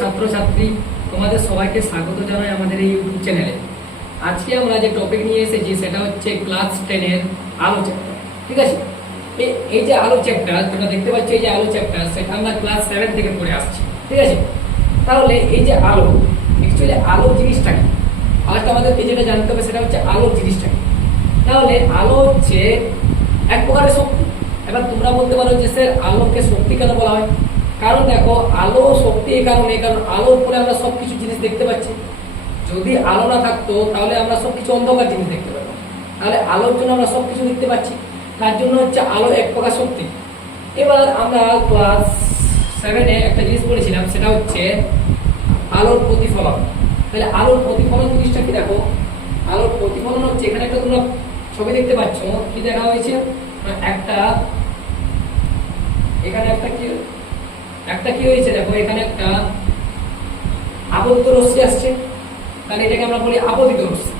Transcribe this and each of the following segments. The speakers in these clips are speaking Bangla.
ছাত্রছাত্রী তোমাদের সবাইকে স্বাগত জানাই আমাদের এই ইউটিউব চ্যানেলে। আজকে আমরা যে টপিক নিয়ে এসেছি সেটা হচ্ছে ক্লাস 10 এর আলো চ্যাপ্টার। ঠিক আছে, এই যে আলো চ্যাপ্টার তোমরা দেখতে পাচ্ছ, এই যে আলো চ্যাপ্টার সেটা আমরা ক্লাস 7 থেকে পড়ে আসছি। ঠিক আছে, তাহলে এই যে আলো, অ্যাকচুয়ালি আলো জিনিসটা কি, ফার্স্ট আমাদেরকে যেটা জানতে হবে সেটা হচ্ছে আলো জিনিসটা কি। তাহলে আলো হচ্ছে এক প্রকারের শক্তি। এবার তোমরা বলতে পারো যে স্যার আলোকে শক্তি কেন বলা হয়? কারণ দেখো, আলো শক্তি এই কারণে, কারণ আলোর উপরে আমরা সবকিছু জিনিস দেখতে পাচ্ছি। যদি আলো না থাকতো তাহলে আমরা সবকিছু অন্ধকার জিনিস দেখতে পারতাম। তাহলে আলোর জন্য আমরা সবকিছু দেখতে পাচ্ছি, তার জন্য হচ্ছে আলো এক প্রকার শক্তি। এবার আমরা ক্লাস 7-এ একটা জিনিস পড়েছিলাম, সেটা হচ্ছে আলোর প্রতিফলন। তাহলে আলোর প্রতিফলন জিনিসটা কি? দেখো, আলোর প্রতিফলন হচ্ছে, এখানে একটা তোমরা ছবি দেখতে পাচ্ছ, কি দেখা হয়েছে, একটা এখানে একটা কি হয়েছে দেখো, এখানে একটা আপতিত রশ্মি আসছে। তাহলে এটাকে আমরা বলি আপতিত রশ্মি,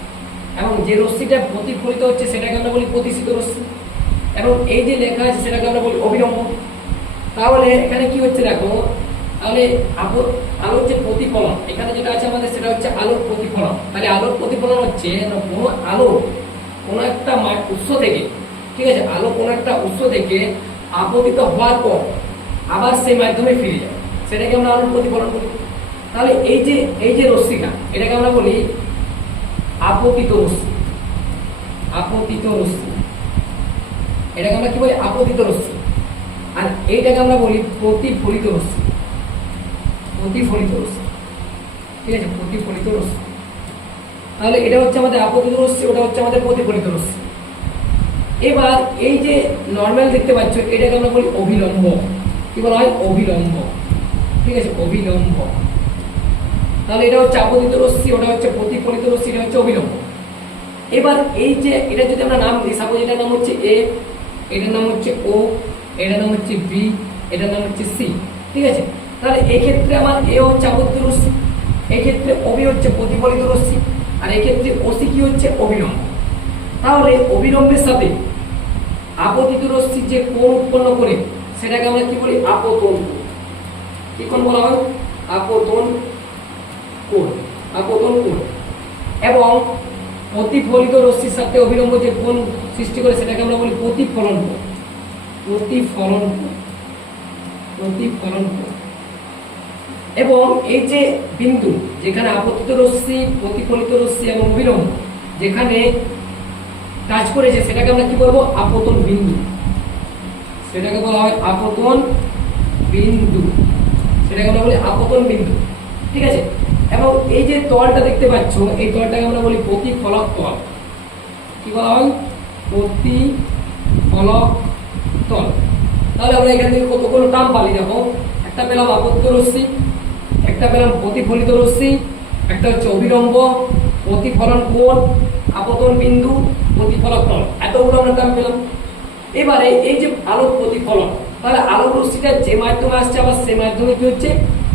এবং যে রশ্মিটা প্রতিফলিত হচ্ছে সেটাকে আমরা বলি প্রতিসিত রশ্মি, এবং এই যে লেখা আছে সেটাকে আমরা বলি অবিলম্ব। তাহলে এখানে কি হচ্ছে দেখো, তাহলে আলোর যে প্রতিফলন এখানে যেটা আছে আমাদের, সেটা হচ্ছে আলোর প্রতিফলন। তাহলে আলোর প্রতিফলন হচ্ছে কোনো আলো কোনো একটা উৎস থেকে, ঠিক আছে, আলো কোনো একটা উৎস থেকে আপতিত হওয়ার পর আবার সেই মাধ্যমে ফিরে যায়, সেটাকে আমরা আলোর প্রতিফলন বলি। তাহলে এই যে রশ্মিটা, এটাকে আমরা বলি আপতিত রশ্মি। আপতিত রশ্মি, এটাকে আমরা কি বলি? আপতিত রশ্মি। আর এইটাকে আমরা বলি প্রতিফলিত রশ্মি। প্রতিফলিত রশ্মি, ঠিক আছে, প্রতিফলিত রশ্মি। তাহলে এটা হচ্ছে আমাদের আপতিত রশ্মি, ওটা হচ্ছে আমাদের প্রতিফলিত রশ্মি। এবার এই যে নর্মাল দেখতে পাচ্ছ, এটাকে আমরা বলি অভিলম্ব। কি বলা হয়? অভিলম্ব। ঠিক আছে, অভিলম্ব। তাহলে এটা হচ্ছে আপতিত রশ্মি, ওটা হচ্ছে প্রতিফলিত রশ্মি, এটা হচ্ছে অভিলম্ব। এবার এই যে এটা যদি আমরা নাম দিই, সাপোজ এটার নাম হচ্ছে এ, এটার নাম হচ্ছে ও, এটার নাম হচ্ছে বি, এটার নাম হচ্ছে সি। ঠিক আছে, তাহলে এই ক্ষেত্রে আমার এ হচ্ছে আপতিত রশ্মি, এই ক্ষেত্রে ওবি হচ্ছে প্রতিফলিত রশ্মি, আর এই ক্ষেত্রে ওসি কি হচ্ছে? অভিলম্ব। তাহলে অভিলম্বের সাথে আপতিত রশ্মি যে কোণ উৎপন্ন করে সেটাকে আমরা কি বলি? আপতন। কি কোণ বলা হয়? আপতন কোণ। আপতন কোণ। এবং প্রতিফলিত রশ্মির সাথে অভিলম্ব যে কোণ সৃষ্টি করে সেটাকে আমরা বলি প্রতিফলন কোণ। প্রতিফলন কোণ। প্রতিফলন কোণ। এবং এই যে বিন্দু যেখানে আপতিত রশ্মি, প্রতিফলিত রশ্মি এবং অভিলম্ব যেখানে কাজ করেছে সেটাকে আমরা কি বলবো? আপতন বিন্দু। সেটাকে বলা হয় আপতন বিন্দু। সেটাকে আমরা বলি আপতন বিন্দু। ঠিক আছে, এবং এই যে তলটা দেখতে পাচ্ছ, এই তলটাকে আমরা বলি প্রতিফলক তল। কি বলা হয়? প্রতিফলক তল। তাহলে আমরা এখান থেকে কতগুলো টার্ম পালি দেখো, একটা পেলাম আপতিত রশ্মি, একটা পেলাম প্রতিফলিত রশ্মি, একটা হচ্ছে অভিলম্ব, প্রতিফলন কোণ, আপতন বিন্দু, প্রতিফলক তল। এতগুলো আমরা টার্ম পেলাম। এবারে এই যে আলোর প্রতিফলন, তাহলে আলোর রশ্মিটা যে মাধ্যমে আসছে আবার সেই মাধ্যমে কি হচ্ছে?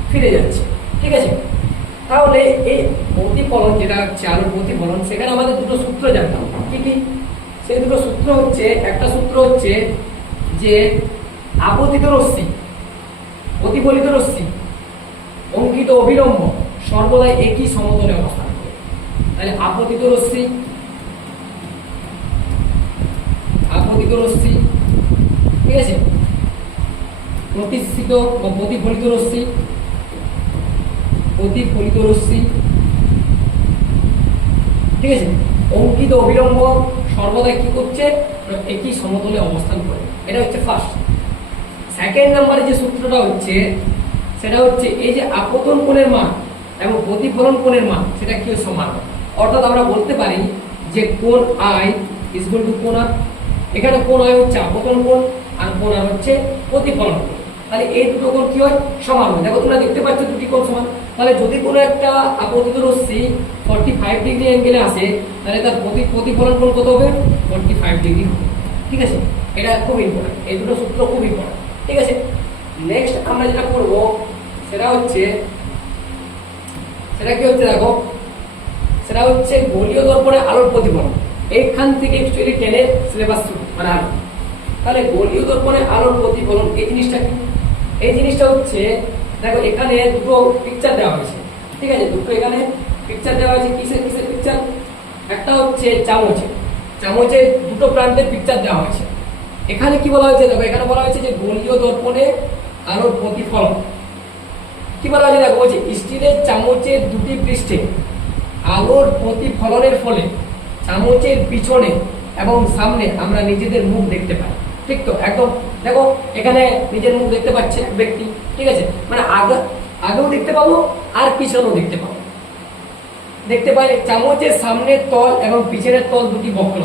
ফিরে যাচ্ছে। ঠিক আছে, তাহলে এই প্রতিফলন যেটা হচ্ছে আলোর প্রতিফলন, সেখানে আমাদের দুটো সূত্র জানতাম। কি কি সেই দুটো সূত্র হচ্ছে? একটা সূত্র হচ্ছে যে আপতিত রশ্মি, প্রতিফলিত রশ্মি, অঙ্কিত অভিলম্ব সর্বদাই একই সমতলে অবস্থান করে। তাহলে আপতিত রশ্মি, আপতিত রশ্মি, ঠিক আছে, প্রতিসিত বা প্রতিফলিত রশ্মি, প্রতিফলিত রশ্মি, ঠিক আছে, অঙ্কিত অভিলম্ব সর্বদা কি করছে? একই সমতলে অবস্থান করে। এটা হচ্ছে ফার্স্ট। সেকেন্ড নাম্বারে যে সূত্রটা হচ্ছে সেটা হচ্ছে এই যে আপতন কোণের মান এবং প্রতিফলন কোণের মান সেটা কি সমান। অর্থাৎ আমরা বলতে পারি যে কোণ আই ইজ ইকুয়াল টু কোণ আর। এখানে কোণ আই হচ্ছে আপতন কোণ আর কোণ আর হচ্ছে প্রতিফলন কোণ। তাহলে এই দুটো কোণ কি হয়? সমান হয়। দেখো তোমরা দেখতে পাচ্ছ দুটি কোণ সমান। তাহলে যদি কোনো একটা আপতিত রশ্মি 45 ডিগ্রি অ্যাঙ্গেলে আসে, তাহলে তার প্রতিফলন কোণ কত হবে? 45 ডিগ্রি হবে। ঠিক আছে, এটা খুব ইম্পর্টেন্ট, এই দুটো সূত্র খুব ইম্পর্টেন্ট। ঠিক আছে, নেক্সট আমরা যেটা করব সেটা হচ্ছে, সেটা কি হচ্ছে দেখো, সেটা হচ্ছে গোলীয় দর্পণে আলোর প্রতিফলন। এইখান থেকে অ্যাকচুয়ালি 10-এর সিলেবাস শুরু, মানে আলো। তাহলে গোলীয় দর্পণে আলোর প্রতিফলন এই জিনিসটা কি? এই জিনিসটা হচ্ছে দেখো এখানে দুটো পিকচার দেওয়া হয়েছে, ঠিক আছে, দুটো এখানে পিকচার দেওয়া হয়েছে। কিসের কিসের পিকচার? একটা হচ্ছে চামচের দুটো প্রান্তের পিকচার দেওয়া হয়েছে। এখানে কি বলা হয়েছে দেখো, এখানে বলা হয়েছে যে গোলীয় দর্পণে আলোর প্রতিফলন। কি বলা হয়েছে দেখো, বলছে স্টিলের চামচের দুটি পৃষ্ঠে আলোর প্রতিফলনের ফলে চামচের পিছনে এবং সামনে আমরা নিজেদের মুখ দেখতে পাই। ঠিক তো? একদম। দেখো এখানে নিজের মুখ দেখতে পাচ্ছে ব্যক্তি, ঠিক আছে, মানে আগেও দেখতে পাবো আর পিছনেও দেখতে পাবো। দেখতে পাই চামচের সামনের তল এবং পিছনের তল দুটি বক্র।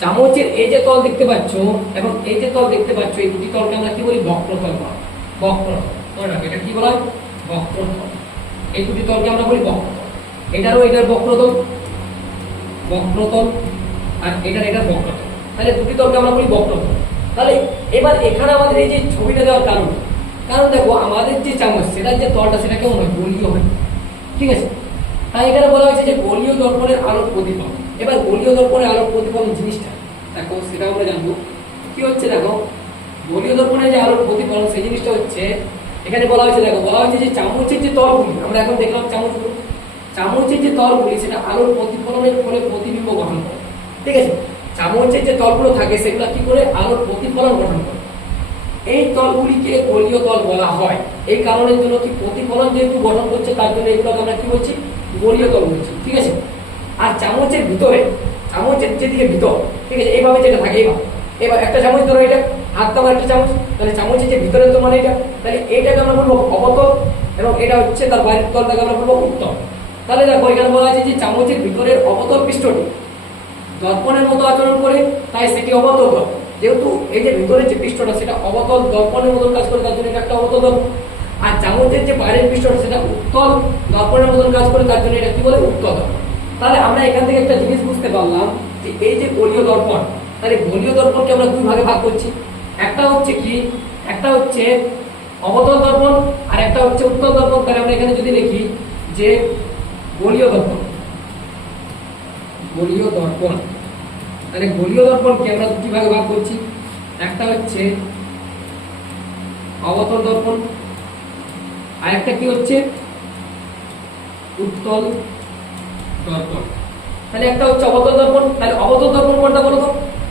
চামচের এই যে তল দেখতে পাচ্ছ এবং এই যে তল দেখতে পাচ্ছ, এই দুটি তলকে আমরা কি বলি? বক্রতল বলা। বক্রতল, এটা কি বলা হয়? বক্রতল। এই দুটি তলকে আমরা বলি বক্রতল। এটার বক্রতল, আর এটার বক্রতল। তাহলে দুটি তলকে আমরা বলি বক্রতল। তাহলে এবার এখানে আমাদের এই যে ছবিটা দেওয়ার কারণ দেখো আমাদের যে চামচ সেটার যে তলটা সেটা কেমন হয়? গোলীয় হয়, ঠিক আছে। তাই এখানে বলা হয়েছে যে গোলীয় দর্পণের আলোর প্রতিফলন। এবার গোলীয় দর্পণের আলোর প্রতিফলন জিনিসটা দেখো, সেটা আমরা জানবো কি হচ্ছে। দেখো গোলীয় দর্পণের যে আলোর প্রতিফলন সেই জিনিসটা হচ্ছে, এখানে বলা হয়েছে দেখো, বলা হয়েছে যে চামচের যে তলগুলি, আমরা এখন দেখলাম চামচের যে তলগুলি সেটা আলোর প্রতিফলনের ফলে প্রতিবিম্ব গঠন করে, ঠিক আছে। চামচের যে তলগুলো থাকে সেগুলো কি করে? আলোর প্রতিফলন গঠন করে। এই তলগুলিকে গোলীয় তল বলা হয়। এই কারণের জন্য কি প্রতিফলন যেহেতু গঠন করছে তার জন্য এগুলোকে আমরা কি বলছি? গোলীয় তল বলছি, ঠিক আছে। আর চামচের ভিতরে, চামচের যেদিকে ভিতর, ঠিক আছে, এইভাবে যেটা থাকে, এবার একটা চামচ ধরো, এটা হাতটা আমার একটা চামচ, তাহলে চামচের যে ভিতরের তো মানে এটা, তাহলে এইটাকে আমরা বলবো অবতল এবং এটা হচ্ছে তার বাইরের তলটাকে আমরা বলবো উত্তল। তাহলে দেখো এখানে বলা আছে যে চামচের ভিতরের অবতল পৃষ্ঠটি দর্পণের মতো আচরণ করে, তাই সেটি অবতল। যেহেতু এই যে ভিতরের যে পৃষ্ঠটা সেটা অবতল দর্পণের মতন কাজ করে, তার জন্য এটা একটা অবতল দর্পণ। আর চামচের যে বাইরের পৃষ্ঠটা সেটা উত্তল দর্পণের মতন কাজ করে, তার জন্য এটা কি বলে? উত্তল দর্পণ। তাহলে আমরা এখান থেকে একটা জিনিস বুঝতে পারলাম যে এই যে গোলীয় দর্পণ, তাহলে গোলীয় দর্পণকে আমরা দুই ভাগে ভাগ করছি। একটা হচ্ছে কি? একটা হচ্ছে অবতল দর্পণ আর একটা হচ্ছে উত্তল দর্পণ। তাহলে আমরা এখানে যদি লিখি যে গোলীয় দর্পণ, তাহলে গোলীয় দর্পণকে আমরা দুটি ভাগে ভাগ করছি। একটা হচ্ছে অবতল দর্পণ আর একটা কি হচ্ছে? উত্তল দর্পণ। তাহলে একটা হচ্ছে অবতল দর্পণ। তাহলে অবতল দর্পণ কোনটা বলো তো?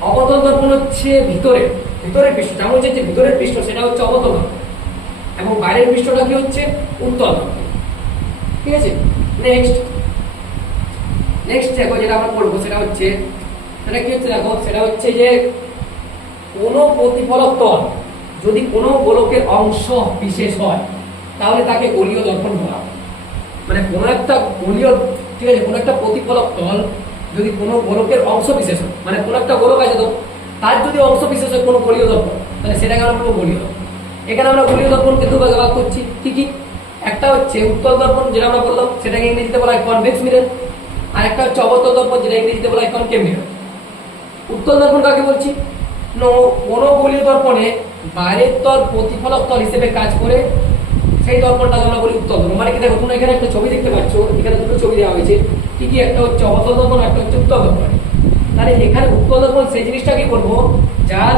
অবতল দর্পণ হচ্ছে ভিতরের পৃষ্ঠ, চামচের যে ভিতরের পৃষ্ঠ সেটা হচ্ছে অবতল দর্পণ এবং বাইরের পৃষ্ঠটা কি হচ্ছে? উত্তল দর্পণ, ঠিক আছে। নেক্সট দেখো যেটা আমরা পড়বো সেটা হচ্ছে, সেটা কি হচ্ছে দেখো, সেটা হচ্ছে যে কোনো প্রতিফলক তল যদি কোনো গোলকের অংশ বিশেষ হয় তাহলে তাকে গোলীয় দর্পণ বলা হয়। মানে কোনো একটা গোলীয়, ঠিক আছে, কোনো একটা প্রতিফলক তল যদি কোনো গোলকের অংশ বিশেষ হয়, মানে কোনো একটা গোলক আছে তো তার যদি অংশ বিশেষ হয় কোনো গোলীয় দর্পণ, তাহলে সেটাকে আমরা বলবো গোলীয় দর্পণ। এখানে আমরা গোলীয় দর্পণকে দু ভাগে ভাগ করছি। কি? একটা হচ্ছে উত্তল দর্পণ, যেটা আমরা বললাম সেটাকে ইংরেজিতে বলা হয় কনভেক্স মিরর, আর একটা হচ্ছে অবতল দর্পণ, যেটা ইংরেজিতে বলা হয় কনকেভ মিরর। উত্তল দর্পণ কাকে বলছি? কোনো গোলীয় দর্পণে বাইরের তল প্রতিফলক তল হিসেবে কাজ করে, সেই দর্পণটাকে আমরা বলি উত্তল দর্পণ। মানে কি দেখো, তোমরা এখানে একটা ছবি দেখতে পাচ্ছ, এখানে দুটো ছবি দেওয়া হয়েছে। কি? একটা হচ্ছে অবতল দর্পণ, একটা হচ্ছে উত্তল দর্পণ। তাহলে এখানে উত্তল দর্পণ সেই জিনিসটা কি করবো, যার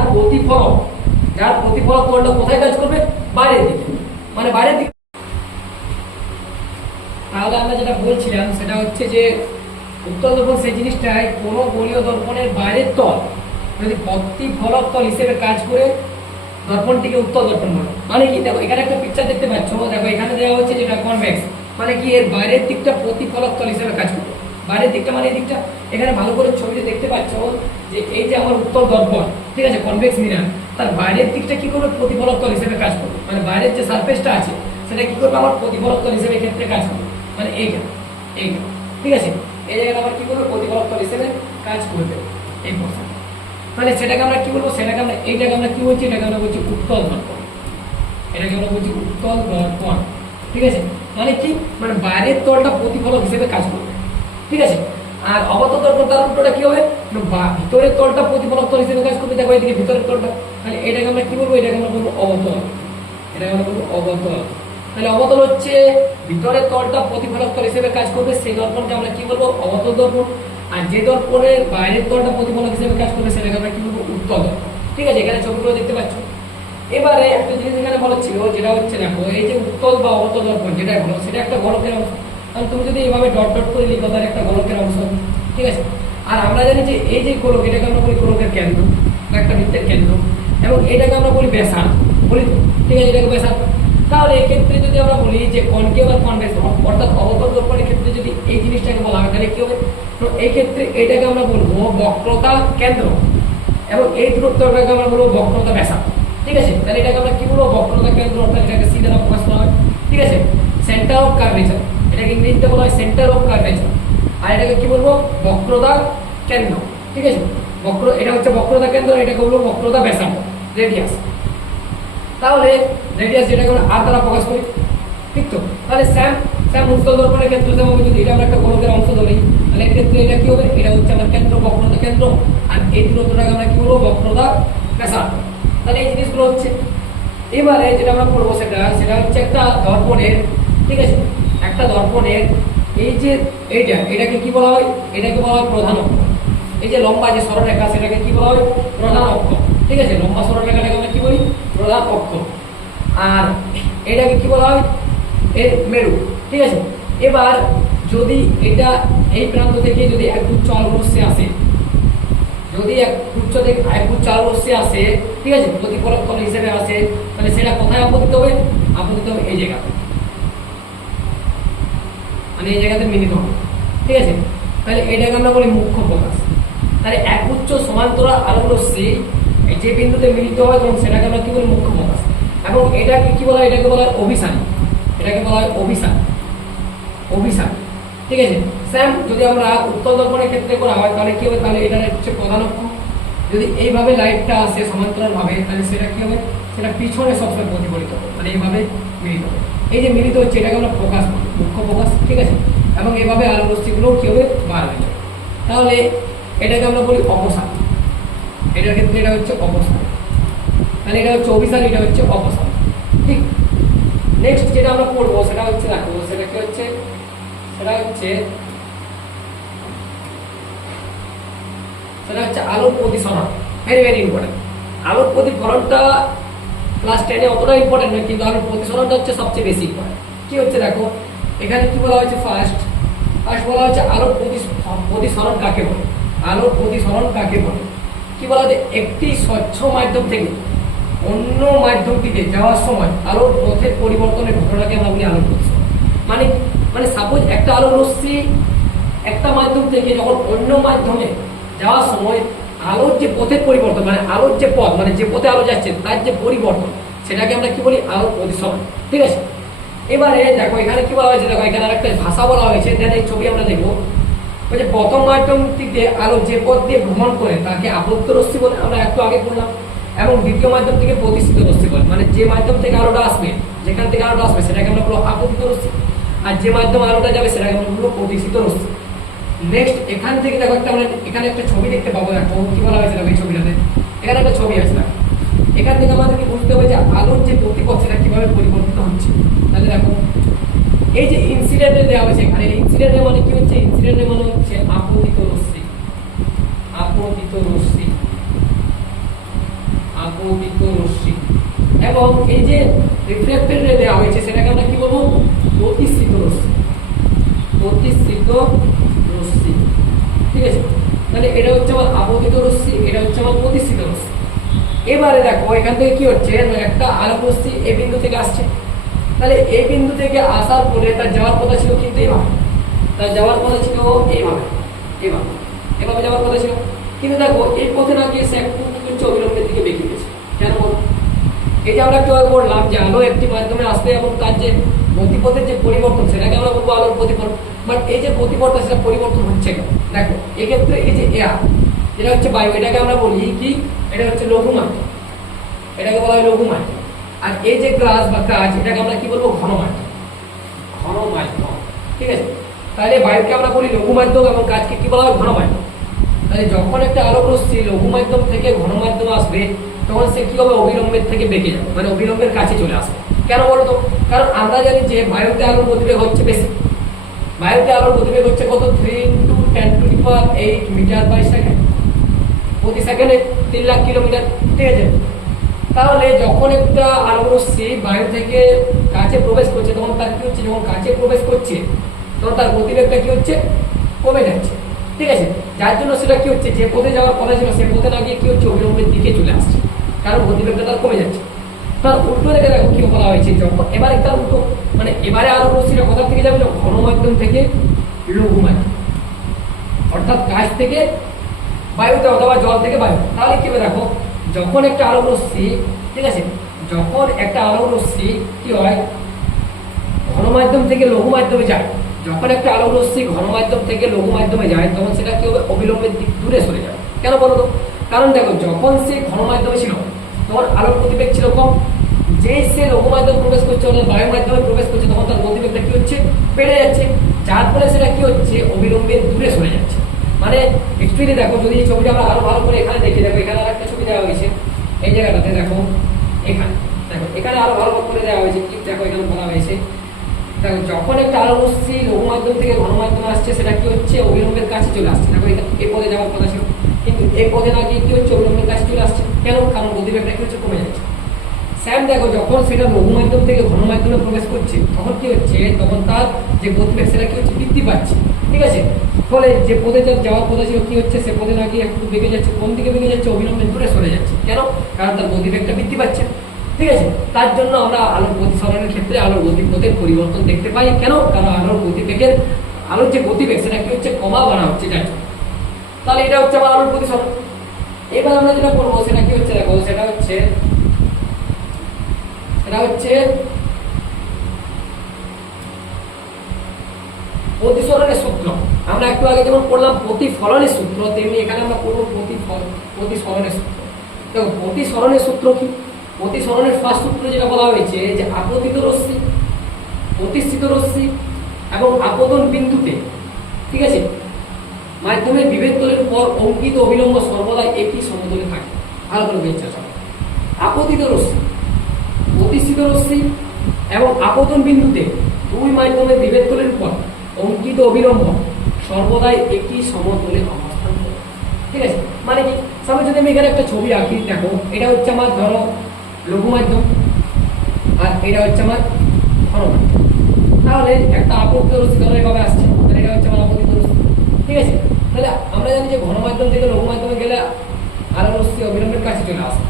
প্রতিফলক তলটা কোথায় কাজ করবে? বাইরের দিকে, মানে বাইরের দিকে। তাহলে আমরা যেটা বলছিলাম সেটা হচ্ছে যে উত্তল দর্পণ সেই জিনিসটাই কোনো গোলীয় দর্পণের বাইরের তল যদি প্রতিফলক তল হিসেবে কাজ করে দর্পণটিকে উত্তল দর্পণ বলে। মানে কি দেখো এখানে একটা পিকচার দেখতে পাচ্ছ, দেখো এখানে দেওয়া হচ্ছে যেটা কনভেক্স, মানে কি এর বাইরের দিকটা প্রতিফলক তল হিসেবে কাজ করবে। বাইরের দিকটা মানে এই দিকটা, এখানে ভালো করে ছবিতে দেখতে পাচ্ছ যে এই যে আমার উত্তল দর্পণ, ঠিক আছে, কনভেক্স মিরর, তার বাইরের দিকটা কি করবে? প্রতিফলক তল হিসেবে কাজ করবে। মানে বাইরের যে সারফেসটা আছে সেটা কি করবে? আমার প্রতিফলক তল হিসেবে ক্ষেত্রে কাজ করবে, মানে এইটা, ঠিক আছে। এই জায়গাটা আবার কি করবে? প্রতিফলক তল হিসেবে কাজ করবে এই পোর্শন। মানে সেটাকে আমরা কি বলবো? সেটাকে আমরা এইটাকে আমরা কি বলছি? এটাকে আমরা বলছি উত্তল দর্পণ। এটাকে আমরা বলছি উত্তল দর্পণ, ঠিক আছে। মানে কি? মানে বাইরের তলটা প্রতিফলক হিসেবে কাজ করবে, ঠিক আছে। আর অবতল দর্পণ তার উল্টোটা কি হবে? ভিতরের তলটা প্রতিফলক তল হিসেবে কাজ করবে। দেখো এদিকে ভিতরের তলটা, তাহলে এটাকে আমরা কি বলবো? এটাকে আমরা বলবো অবতল। এটাকে আমরা বলবো অবতল। তাহলে অবতল হচ্ছে ভিতরের তলটা প্রতিফলক তল হিসেবে কাজ করবে, সেই দর্পণকে আমরা কি বলবো? অবতল দর্পণ। আর যে দর্পণের বাইরের তলটা প্রতিফলক হিসেবে কাজ করবে সেটাকে আমরা কি বলবো? উত্তল দর্পণ, ঠিক আছে। এখানে ছবিগুলো দেখতে পাচ্ছ, এবারে একটা জিনিস এখানে বলা ছিল, যেটা হচ্ছে দেখো এই যে উত্তল বা অবতল দর্পণ যেটা হলো সেটা একটা গোলকের অংশ। কারণ তুমি যদি এইভাবে ডট ডট করে লিখো তাহলে একটা গোলকের অংশ, ঠিক আছে। আর আমরা জানি যে এই যে গোলক, এটাকে আমরা বলি গোলকের কেন্দ্র বা একটা বৃত্তের কেন্দ্র, এবং এটাকে আমরা বলি ব্যাসার্ধ, বলি তো, ঠিক আছে, এটাকে ব্যাসার্ধ। তাহলে এক্ষেত্রে যদি আমরা বলি যে কনকেভ আর কনভেক্স, অর্থাৎ অবতল দর্পণের ক্ষেত্রে যদি এই জিনিসটাকে বলা হয় তাহলে কি হবে, তো এই ক্ষেত্রে এটাকে আমরা বলবো বক্রতা কেন্দ্র, এবং এই দূরত্বটাকে আমরা বলবো বক্রতা ব্যাসার্ধ, ঠিক আছে। তাহলে এটাকে আমরা কি বলবো, বক্রতা কেন্দ্র, অর্থাৎ এটাকে সি দ্বারা প্রকাশ করা হয়, ঠিক আছে। সেন্টার অফ কার্ভেচার, এটাকে ইংরেজিতে বলা হয় সেন্টার অফ কার্ভেচার, আর এটাকে কি বলবো, বক্রতা কেন্দ্র, ঠিক আছে। এটা হচ্ছে বক্রতা কেন্দ্র, এটাকে বলবো বক্রতা ব্যাসার্ধ, রেডিয়াস। তাহলে রেডিয়াস যেটাকে আমরা আর দ্বারা প্রকাশ করি, ঠিক তো। তাহলে স্যাম উত্তল দর্পণের ক্ষেত্রে যেমন যদি এটা আমরা একটা গোলকের অংশ ধরি, তাহলে এক্ষেত্রে এটা কি হবে, এটা হচ্ছে আমার কেন্দ্র, বক্রতা কেন্দ্র, আর এই দূরত্বটাকে আমরা কি বলবো, বক্রতা ব্যাসার্ধ। তাহলে এই জিনিসগুলো হচ্ছে। এবারে যেটা আমরা করবো সেটা হচ্ছে একটা দর্পণের, ঠিক আছে, একটা দর্পণের এই যে এটাকে কি বলা হয়, এটাকে বলা হয় প্রধান অক্ষ। এই যে লম্বা যে সরলরেখা সেটাকে কি বলা হয়, প্রধান অক্ষ, ঠিক আছে। লম্বা সরলরেখাটাকে আমরা কি বলি, প্রধান অক্ষ। আর এটাকে কি বলা হয়, এর মেরু, ঠিক আছে। এবার যদি এটা এই প্রান্ত থেকে যদি এক গুচ্ছ আলোকরশ্মি আসে, যদি এক গুচ্ছ আলোকরশ্মি আসে, ঠিক আছে, প্রতিফলক তল হিসেবে আসে, তাহলে সেটা কোথায় আপতিত হবে, আপতিত হবে এই জায়গাতে, মানে এই জায়গাতে মিলিত হবে, ঠিক আছে। তাহলে এটাকে আমরা বলি মুখ্য ফোকাস। তাহলে এক গুচ্ছ সমান্তরাল আলোকরশ্মি যে বিন্দুতে মিলিত হয় তখন সেটাকে আমরা কি বলি, মুখ্য ফোকাস। এবং এটাকে কি বলা হয়, এটাকে বলা হয় অভিসারী, এটাকে বলা হয় অভিসার, ঠিক আছে। স্যাম যদি আমরা উত্তল দর্পণের ক্ষেত্রে করা হয় তাহলে কি হবে, তাহলে এটা হচ্ছে প্রধান অক্ষ। যদি এইভাবে লাইটটা আসে সমান্তরাল ভাবে তাহলে সেটা কি হবে, সেটা পিছনে সবসময় প্রতিফলিত হবে, মানে এইভাবে মিলিত হবে। এই যে মিলিত হচ্ছে এটাকে আমরা ফোকাস বলি, মুখ্য ফোকাস, ঠিক আছে। এবং এইভাবে আলোকরশ্মিগুলো কি হবে, বার হয়ে যাবে। তাহলে এটাকে আমরা বলি অপসারণ, এটার ক্ষেত্রে এটা হচ্ছে অপসারণ। তাহলে এটা হচ্ছে অভিসার, এটা হচ্ছে অপসারণ, ঠিক। নেক্সট যেটা আমরা পড়বো সেটা হচ্ছে দেখো, সেটা কি হচ্ছে, সেটা হচ্ছে আলোক প্রতিসরণ। Very very important. আলোক প্রতিফলনটা ক্লাস 10 এ অতটা ইম্পর্টেন্ট নয়, কিন্তু আলোক প্রতিসরণটা হচ্ছে সবচেয়ে বেশি ইম্পর্টেন্ট। কি হচ্ছে দেখো, এখানে কি বলা হয়েছে, ফার্স্ট বলা হচ্ছে আলোক প্রতিসরণ কাকে বলে। আলোক প্রতিসরণ কাকে বলে, কি বলা হচ্ছে, একটি স্বচ্ছ মাধ্যম থেকে অন্য মাধ্যমটিতে যাওয়ার সময় আলোর পথের পরিবর্তনের ঘটনাকে আমরা বলি আলোক প্রতিসরণ। মানে সাপোজ একটা আলোর রশ্মি একটা মাধ্যম থেকে যখন অন্য মাধ্যমে যাওয়ার সময় আলোর যে পথের পরিবর্তন, মানে আলোর যে পথ, মানে যে পথে আলো যাচ্ছে তার যে পরিবর্তন, সেটাকে আমরা কি বলি, আলোক প্রতিসরণ, ঠিক আছে। এবারে দেখো এখানে কি বলা হয়েছে, দেখো এখানে আরেকটা ভাষা বলা হয়েছে, দেন এই ছবি আমরা দেখবো। যে প্রথম মাধ্যমটিতে আলো যে পথ দিয়ে ভ্রমণ করে তাকে আপত্ত রশ্মি বলে, আমরা একটু আগে বললাম। এবং দ্বিতীয় মাধ্যম থেকে প্রতিষ্ঠিত রশ্মি বলে, মানে যে মাধ্যম থেকে আলোটা আসবে, যেখান থেকে আলোটা আসবে সেটাকে আমরা বলবো আপতিত রশ্মি, আর যে মাধ্যমে আলোটা যাবে সেটাকে আমরা বলবো প্রতিষ্ঠিত রশ্মি। নেক্সট এখান থেকে দেখো একটা আমরা এখানে একটা ছবি দেখতে পাবো, দেখো কি বলা হয়েছে, দেখো এই ছবিটাতে এখানে একটা ছবি আছে। এখান থেকে আমাদেরকে বুঝতে হবে যে আলোর যে গতিপথ সেটা কিভাবে পরিবর্তিত হচ্ছে। তাহলে দেখো এই যে ইনসিডেন্টে দেওয়া হয়েছে, এখানে ইনসিডেন্টের মানে কি হচ্ছে, ইনসিডেন্টের মানে হচ্ছে আপতিত রশ্মি, আপতিত রশ্মি, আপতিত রশ্মি। এবং এই যে রিফ্লেক্টেড রে দেওয়া হয়েছে সেটাকে আমরা কি বলবো, প্রতিষ্ঠিত রশ্মি, প্রতিষ্ঠিত রশ্মি, ঠিক আছে। তাহলে এটা হচ্ছে আমার আপতিত রশ্মি, এটা হচ্ছে আমার প্রতিষ্ঠিত রশ্মি। এবারে দেখো এখান থেকে কি হচ্ছে, একটা আলোক রশ্মি এই বিন্দু থেকে আসছে, তাহলে এই বিন্দু থেকে আসার পরে তার যাওয়ার কথা ছিল কিন্তু এইভাবে, তার যাওয়ার কথা ছিল এইভাবে, এইভাবে এভাবে যাওয়ার কথা ছিল, কিন্তু দেখো এই পথে না গিয়ে সে একটু উচ্চ অবিলম্বের দিকে বেঁকে গেছে। কেন বলো, এই যে আমরা একটু আগে বললাম যে আলো একটি মাধ্যমে আসবে এবং তার যে গতিপথের যে পরিবর্তন সেটাকে আমরা বলবো আলোর প্রতিফলন। বাট এই যে গতিপথটা সেটা পরিবর্তন হচ্ছে কেন, দেখো এক্ষেত্রে এই যে এয়ার, এটা হচ্ছে বায়ু, এটাকে আমরা বলি কি, এটা হচ্ছে লঘু মাধ্যম, এটাকে বলা হয় লঘু মাধ্যম। আর এই যে গ্লাস বা কাঁচ এটাকে আমরা কি বলবো, ঘন মাধ্যম, ঘন মাধ্যম, ঠিক আছে। তাহলে বায়ুকে আমরা বলি লঘু মাধ্যম এবং কাঁচকে কি বলা হয়, ঘন মাধ্যম। তাহলে যখন একটা আলোক রশ্মি লঘু মাধ্যম থেকে ঘন মাধ্যম আসবে তখন সে কি হবে, অবিলম্বের থেকে বেঁকে যাবে, মানে অবিলম্বের কাছে চলে আসবে। কেন বলতো, কারণ আমরা জানি যে বায়ুতে আলোর গতিবেগ হচ্ছে বেশি, বায়ুতে আলোর গতিবেগ হচ্ছে কত, 3 × 10⁸ মিটার বাই সেকেন্ড, প্রতি সেকেন্ডে 3 লাখ কিলোমিটার, ঠিক আছে। তাহলে যখন একটা আলোক রশ্মি বাইরে থেকে কাছে প্রবেশ করছে তখন তার কি হচ্ছে, যখন কাছে প্রবেশ করছে তখন তার গতিবেগটা কি হচ্ছে, কমে যাচ্ছে। ঠিক আছে, যার জন্য সেটা কি হচ্ছে, যে পথে যাওয়ার কথা ছিল সে পথে না গিয়ে কি হচ্ছে, অবিলম্বের দিকে চলে আসছে, কারণ গতিবেগটা তার কমে যাচ্ছে। তার উল্টো দিকে দেখো কি বলা হয়েছে, যখন এবারে তার উল্টো, মানে এবারে আলোক রশ্মিটা কোথা থেকে যাবে, ঘন মাধ্যম থেকে লঘু মাধ্যম, অর্থাৎ কাছ থেকে বায়ুতে অথবা জল থেকে বায়ু। তাহলে কি হবে দেখো, যখন একটা আলোক রশ্মি, ঠিক আছে, যখন একটা আলোক রশ্মি কি হয়, ঘন মাধ্যম থেকে লঘু মাধ্যমে যায়, যখন একটা আলোক রশ্মি ঘন মাধ্যম থেকে লঘু মাধ্যমে যায় তখন সেটা কি হবে, অবিলম্বের দিক দূরে সরে যাবে। কেন বলো তো? কারণ দেখো, যখন সে ঘন মাধ্যমে ছিল তখন আলোর গতিবেগ ছিল কম, যেই সে লঘু মাধ্যমে প্রবেশ করছে অর্থাৎ বায়ু মাধ্যমে প্রবেশ করছে তখন তার গতিবেগটা কি হচ্ছে, বেড়ে যাচ্ছে, যার ফলে সেটা কি হচ্ছে, অবিলম্বের দূরে সরে যাচ্ছে। মানে অ্যাকচুয়ালি দেখো, যদি এই ছবিটা আমরা আরো ভালো করে এখানে দেখি, দেখো এখানে আরেকটা ছবি দেওয়া হয়েছে, এই জায়গাটাতে দেখো, এখানে দেখো, এখানে আরো ভালো করে দেওয়া হয়েছে, কি দেখো এখানে বলা হয়েছে, দেখো যখন একটা আলোক রশ্মি লঘু মাধ্যম থেকে ঘন মাধ্যমে আসছে সেটা কি হচ্ছে, অবিলম্বের কাছে চলে আসছে। দেখো এই পথে যাওয়ার কথা ছিল, কিন্তু এই পথে না গিয়ে কি হচ্ছে, অবিলম্বের কাছে চলে আসছে। কেন? কারণ গতিবেগটা কি হচ্ছে, কমে যাচ্ছে। স্যাম দেখো, যখন সেটা লঘু মাধ্যম থেকে ঘন মাধ্যমে প্রবেশ করছে তখন কি হচ্ছে, তখন তার যে গতিবেগ সেটা কি হচ্ছে, বৃদ্ধি পাচ্ছে। ঠিক আছে, ফলে যে পথে যাওয়ার কথা ছিল কি হচ্ছে, সে পথে না গিয়ে একটু বেগে যাচ্ছে, কোন দিকে বেগে যাচ্ছে, অবিলম্বে দূরে সরে যাচ্ছে। কেন? কারণ তার গতিবেগটা বৃদ্ধি পাচ্ছে। ঠিক আছে, তার জন্য আমরা আলোর প্রতিসরণের ক্ষেত্রে আলোর গতিপথের পরিবর্তন দেখতে পাই। কেন? কারণ আলোর গতিবেগের, আলোর যে গতিবেগ সেটা কি হচ্ছে, কমা বাড়া হচ্ছে, যার জন্য। তাহলে এটা হচ্ছে আমার আলোর প্রতিসরণ। এবার আমরা যেটা করবো সেটা কি হচ্ছে, দেখো সেটা হচ্ছে প্রতিসরণের সূত্র। আমরা একটু আগে যেমন পড়লাম প্রতিফলনের সূত্র, তেমনি এখানে আমরা পড়বো প্রতিসরণের সূত্র। দেখো প্রতিসরণের সূত্র কি, প্রতিসরণের ফার্স্ট সূত্র যেটা বলা হয়েছে যে আপতিত রশ্মি, প্রতিষ্ঠিত রশ্মি এবং আপতন বিন্দুতে, ঠিক আছে, মাধ্যমে বিভেদ তলের উপর অঙ্কিত অবিলম্ব সর্বদা একই সমতলে থাকে। ভালো করে বুঝতে হবে, আপতিত রশ্মি, প্রতিষ্ঠিত রশ্মি এবং আপতন বিন্দুতে দুই মাধ্যমের বিভেদ তলের উপর অঙ্কিত অবিলম্ব সর্বদাই একই সমতলে অবস্থান করে। ঠিক আছে, মানে কি, সামনে যদি আমি এখানে একটা ছবি আঁকি, দেখো এটা হচ্ছে আমার ধরো লঘু মাধ্যম আর এটা হচ্ছে আমার ঘন মাধ্যম। তাহলে একটা আপতিত রশ্মি ধরো এভাবে আসছে, তাহলে এটা হচ্ছে আমার আপতিত রশ্মি। ঠিক আছে, তাহলে আমরা জানি যে ঘন মাধ্যম থেকে লঘু মাধ্যমে গেলে আলোক রশ্মি অবিলম্বের কাছে চলে আসে।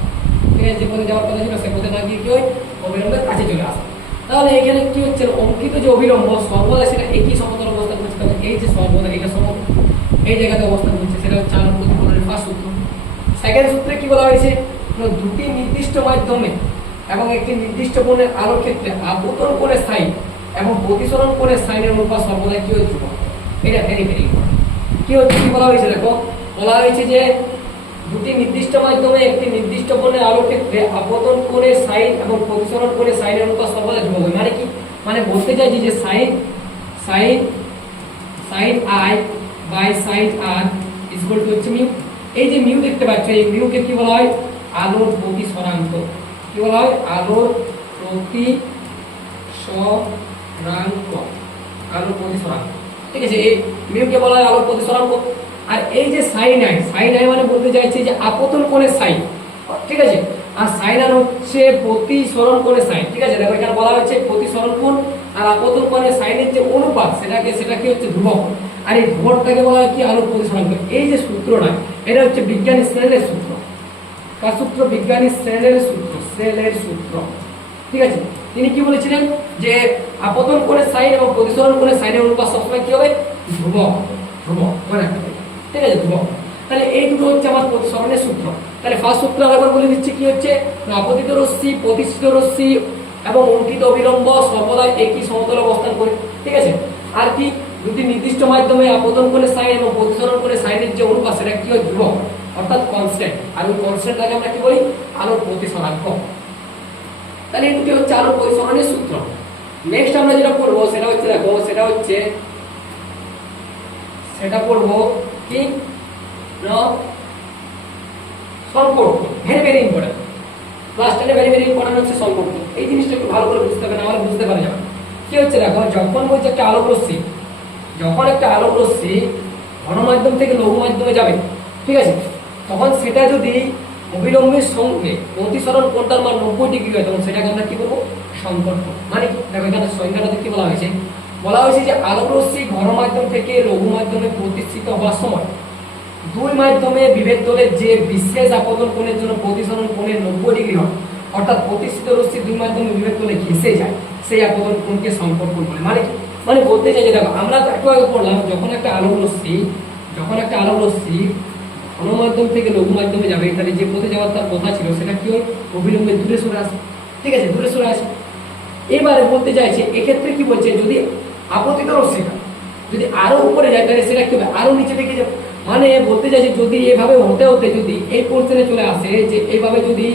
ঠিক আছে, যে পথে যাওয়ার কথা ছিল সে পথে না গিয়ে কি হয়, অবিলম্বের কাছে চলে আসে। তাহলে এখানে কি হচ্ছে, অঙ্কিত যে অবিলম্ব সর্বদা সেটা একই সমতল অবস্থান করছে। তবে এই যে সর্বদা এটা সমতল এই জায়গাতে অবস্থান করছে, সেটা হচ্ছে আলোক প্রতিফলনের ফার্স্ট সূত্র। সেকেন্ড সূত্রে কি বলা হয়েছে, দুটি নির্দিষ্ট মাধ্যমে এবং একটি নির্দিষ্ট কোণের আলোর ক্ষেত্রে আপতন কোণের সাইন এবং প্রতিসরণ কোণের সাইনের অনুপাত সর্বদা কি হচ্ছে, এটা ভেরি ভেরি ইম্পর্টেন্ট। কি হচ্ছে, কি বলা হয়েছে, দেখো বলা হয়েছে যে দুটি নির্দিষ্ট মাধ্যমে একটি নির্দিষ্ট কোণের আলোর ক্ষেত্রে আপতন কোণের সাইন এবং প্রতিসরণ কোণের সাইনের অনুপাত সর্বদা ধ্রুবক হয়। মানে কি, মানে বলতে চাইছি যে sine i by sine r equal to হচ্ছে মিউ। এই যে মিউ দেখতে পাচ্ছ, এই মিউকে কি বলা হয়, আলোর প্রতিসরাঙ্ক। কি বলা হয়, আলোর প্রতিসরাঙ্ক। ঠিক আছে, এই মিউকে বলা হয় আলোর প্রতিসরাঙ্ক। আর এই যে সাইন আই মানে বলতে চাইছে যে আপতন কোণের সাইন। ঠিক আছে, আর সাইন আর হচ্ছে প্রতিসরণ কোণের সাইন। ঠিক আছে, দেখো এখানে বলা হচ্ছে প্রতিসরণ কোণ আর আপতন কোণের সাইনের যে অনুপাত সেটা কি হচ্ছে, ধ্রুবক। আর এই ধ্রুবকটাকে বলা হয় কি, আলোর প্রতিসরাঙ্ক। এই যে সূত্রটা, এটা হচ্ছে বিজ্ঞানী স্নেলের সূত্র। কার সূত্র? বিজ্ঞানী স্নেলের সূত্র। ঠিক আছে, তিনি কি বলেছিলেন যে আপতন কোণের সাইন এবং প্রতিসরণ কোণের সাইনের অনুপাত সবসময় কি হবে, ধ্রুবক। মনে রাখতে হবে। ঠিক আছে, ধ্রুবক। তাহলে এই দুটো হচ্ছে আমার প্রতিসরণের সূত্র। তাহলে ফার্স্ট সূত্র আরেকবার বলে দিচ্ছি, কি হচ্ছে, আপতিত রশ্মি, প্রতিষ্ঠিত রশ্মি এবং অঙ্কিত অবিলম্ব সর্বদা একই সমতলে অবস্থান করে। ঠিক আছে, আর কি, দুটি নির্দিষ্ট মাধ্যমে আপতন কোণের সাইন এবং প্রতিসরণ কোণের সাইনের যে অনুপাত সেটা কি হয়, ধ্রুবক, অর্থাৎ কনস্ট্যান্ট। আর ওই কনস্ট্যান্টটাকে আমরা কি বলি, আলোর প্রতিসরাঙ্ক। তাহলে এই দুটি হচ্ছে আলোর প্রতিসরণের সূত্র। নেক্সট আমরা যেটা পড়বো সেটা হচ্ছে, দেখো সেটা পড়বো কি, সম্পর্ক। Very very important, class 10 very very important হচ্ছে সম্পর্ক। এই জিনিসটা একটু ভালো করে বুঝতে হবে, না হলে বুঝতে পারা যাবে। কি হচ্ছে, দেখো যখন বলছে একটা আলোক রশ্মি, ঘন মাধ্যম থেকে লঘু মাধ্যমে যাবে, ঠিক আছে, তখন সেটা যদি অবিলম্বের সঙ্গে প্রতিসরণ কোণটার মান 90 ডিগ্রি হয় তখন সেটাকে আমরা কি বলবো সংকট কোণ। মানে কি দেখো এখানে সংজ্ঞাটাতে কি বলা হয়েছে, বলা হয়েছে যে আলোক রশ্মি ঘন মাধ্যম থেকে লঘু মাধ্যমে প্রতিষ্ঠিত হওয়ার সময় দুই মাধ্যমে বিভেদ তোলে যে বিশেষ আপতন কোণের জন্য প্রতিসরণ কোণের 90 ডিগ্রি হয়, অর্থাৎ প্রতিষ্ঠিত রশ্মি দুই মাধ্যমে বিভেদ তোলে ঘেঁষে যায়, সেই আপতন কোণকে সংকট কোণ বলে। মানে কি, মানে বলতে চাই যে দেখো আমরা তো একটু আগে পড়লাম যখন একটা আলোক রশ্মি ঘন মাধ্যম থেকে লঘু মাধ্যমে যাবে তাহলে যে পথে যাওয়ার তার কথা ছিল সেটা কি হয় অবিলম্বে দূরে সরে আসে। ঠিক আছে, দূরে সরে আসে। এবারে বলতে চাইছে এক্ষেত্রে কি বলছে, যদি আপতিত রশ্মিটা যদি আরো উপরে যায় তাহলে সেটা কি হবে আরো নিচে দিকে যাবে। মানে বলতে চাইছে যদি এভাবে হতে হতে যদি এই পোর্শনে চলে আসে যে এইভাবে যদি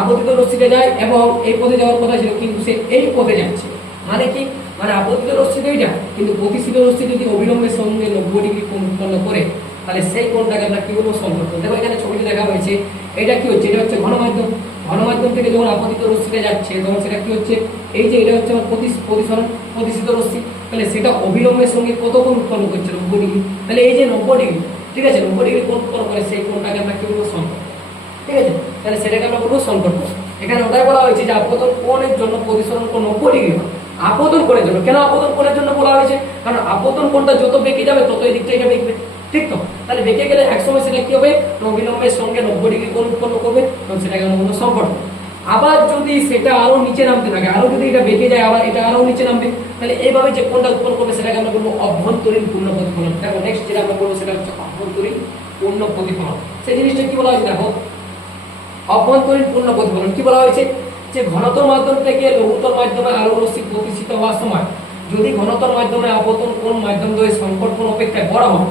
আপতিত রশ্মিটা যায় এবং এই পথে যাওয়ার কথা ছিল কিন্তু সে এই পথে যাচ্ছে, মানে কি, মানে আপতিত রশ্মিতেই যায় কিন্তু প্রতিষ্ঠিত রশ্মি যদি অবিলম্বের সঙ্গে 90 ডিগ্রি কোণ উৎপন্ন করে তাহলে সেই কোণটাকে আমরা কি বলবো সংকট কোণ। দেখো এখানে ছবিতে দেখা হয়েছে এটা কি হচ্ছে, এটা হচ্ছে ঘনমাধ্যম, ঘনমাধ্যম থেকে যখন আপতিত রশ্মিটা যাচ্ছে তখন সেটা কি হচ্ছে, এই যে এটা হচ্ছে আমার প্রতিসরণ প্রতিষ্ঠিত রশ্মি, তাহলে সেটা অবিলম্বের সঙ্গে কত কোণ উৎপন্ন করছে 90 ডিগ্রি, তাহলে এই যে 90 ডিগ্রি, ঠিক আছে 90 ডিগ্রি কোণ উৎপন্ন করে সেই কোণটাকে আমরা কি বলবো সংকট। ঠিক আছে, তাহলে সেটাকে আমরা বলবো সংকট কোণ। এখানে ওটাই বলা হয়েছে যে আপতন কোণের জন্য প্রতিসরণ কোণ 90 ডিগ্রি হয়। আপতন কোণের জন্য, কেন আপতন কোণের জন্য বলা হয়েছে, কারণ আপতন কোণটা যত বেঁকে যাবে তত এই দিকটা এটা বেঁকবে, ঠিক তো, তাহলে বেঁকে গেলে একসময় সেটা কি হবে অবিলম্বের সঙ্গে 90 ডিগ্রি কোণ উৎপন্ন করবে তখন সেটাকে আমরা বলবো সংকট কোণ। আবার যদি সেটা আরো নিচে নামতে থাকে, আরো যদি এটা বেঁকে যায় আবার এটা আরো নিচে নামবে, তাহলে এইভাবে যে কোণটা উৎপন্ন করবে সেটাকে আমরা বলবো অভ্যন্তরীণ পূর্ণ প্রতিফলন। দেখো নেক্সট যেটা আমরা বলবো সেটা হচ্ছে অভ্যন্তরীণ পূর্ণ প্রতিফলন। সেই জিনিসটা কি বলা হয়েছে দেখো, অভ্যন্তরীণ পূর্ণ প্রতিফলন কি বলা হয়েছে, যে ঘনতর মাধ্যম থেকে লঘুতর মাধ্যমে আলোক রশ্মি প্রতিষ্ঠিত হওয়ার সময় যদি ঘনতর মাধ্যমে আপতন কোণ মাধ্যম দ্বয়ের সংকট কোণ অপেক্ষায় বড় হয়